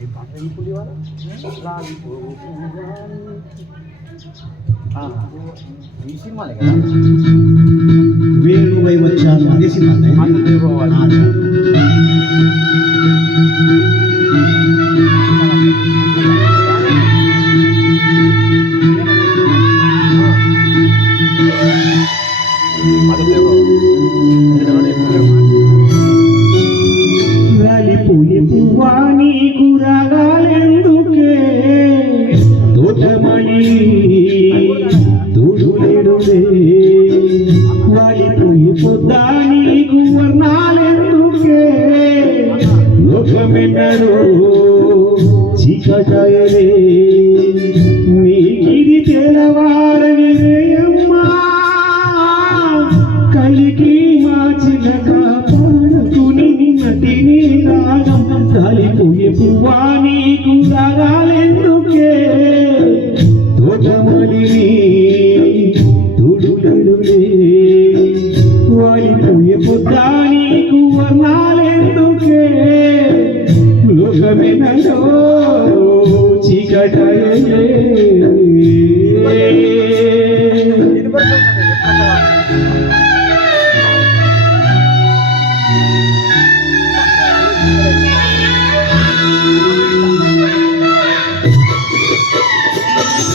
ఈ సినిమాలే కదా వేణువై వచ్చాను అదే సినిమా రాలిపోయే పువ్వా నీకు రాగాలెందుకే తోటమణి తోడులేడులే వాలిపోయే పొద్దా నీకు వర్ణాలెందుకే లోకమెన్నడో చీకటాయలే నీకిది తెలవారని రేయమ్మా కలికి మార్చిన కాపాడుకుని నటిని రాగం రాలిపోయే పువ్వా నీకు రాగాలెందుకే తోటమణిని తోడులే వాలిపోయే పొద్దా నీకు వర్ణాలెందుకే లోకమెన్నడో చీకటాయలే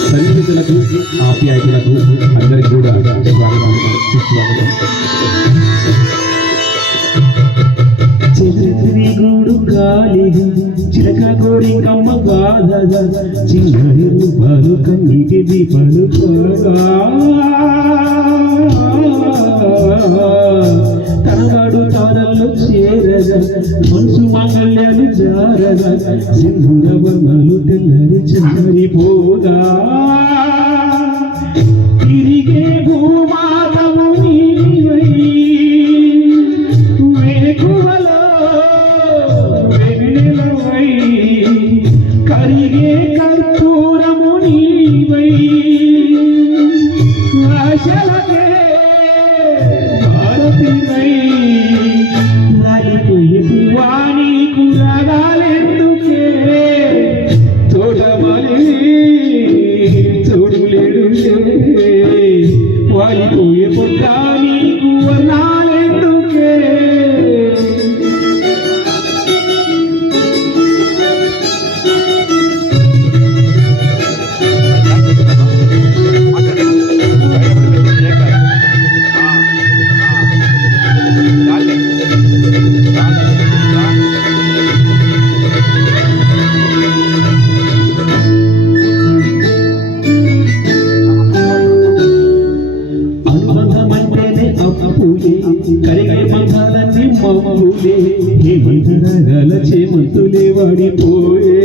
సన్నిహితులకు ఆప్యాయతలకు అందరికీ కూడా స్వాగతం సుస్వాగతం. చెరుకుని గూడు కాలిగా చిలక కోడి కమ్మ బాధగా చిన్నడి రూపాలు కన్నీటి దీపాలు తనగాడు తారల్లో చేరగా మనసు మాంగళ్యాలు జారగా సింధూర వర్ణాలు తెల్లరి చల్లారిపోగా తిరిగే భూమాతము నీవై వేకువలో వెన్నెలవై కరిగే కర్పూరము నీవై ఆశలకే భారతివై రాలిపోయే పువ్వా నీకు రాగాలెందుకే తోటమణి తోడులేడులే వాలిపోయే పొద్దా నీకు వర్ణాలెందుకే కరిగే మంగాలన్నీ మమ్ములే హేమంతరగల చేమంతులే వాడిపోయే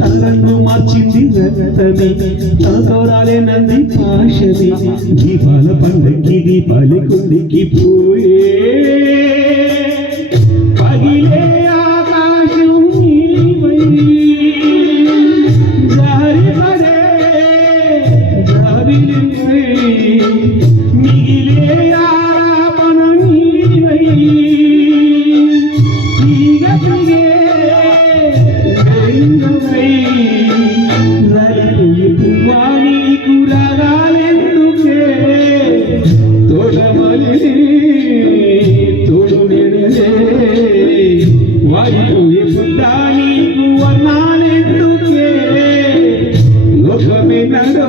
తనను మార్చింది రక్తమే తనతో రాలే నంది పాశమే దీపాల పండక్కి దీపాలి కుండికి పోయే పగిలే ఆకాశం నీవై జారి పడే మిగిలే ఆరాపణ నీవై తీగతిగే వెంగవై రాలిపోయే పువ్వా నీకు రాగాలెందుకే తోటమణి తోడులే వాలిపోయే పొద్దా నీకు వర్ణాలెందుకే లోకమెన్నడో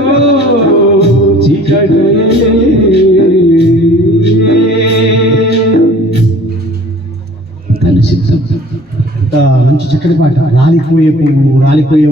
తన సిద్ధం మంచి చక్కటి పాట రాలిపోయే పువ్వు రాలిపోయే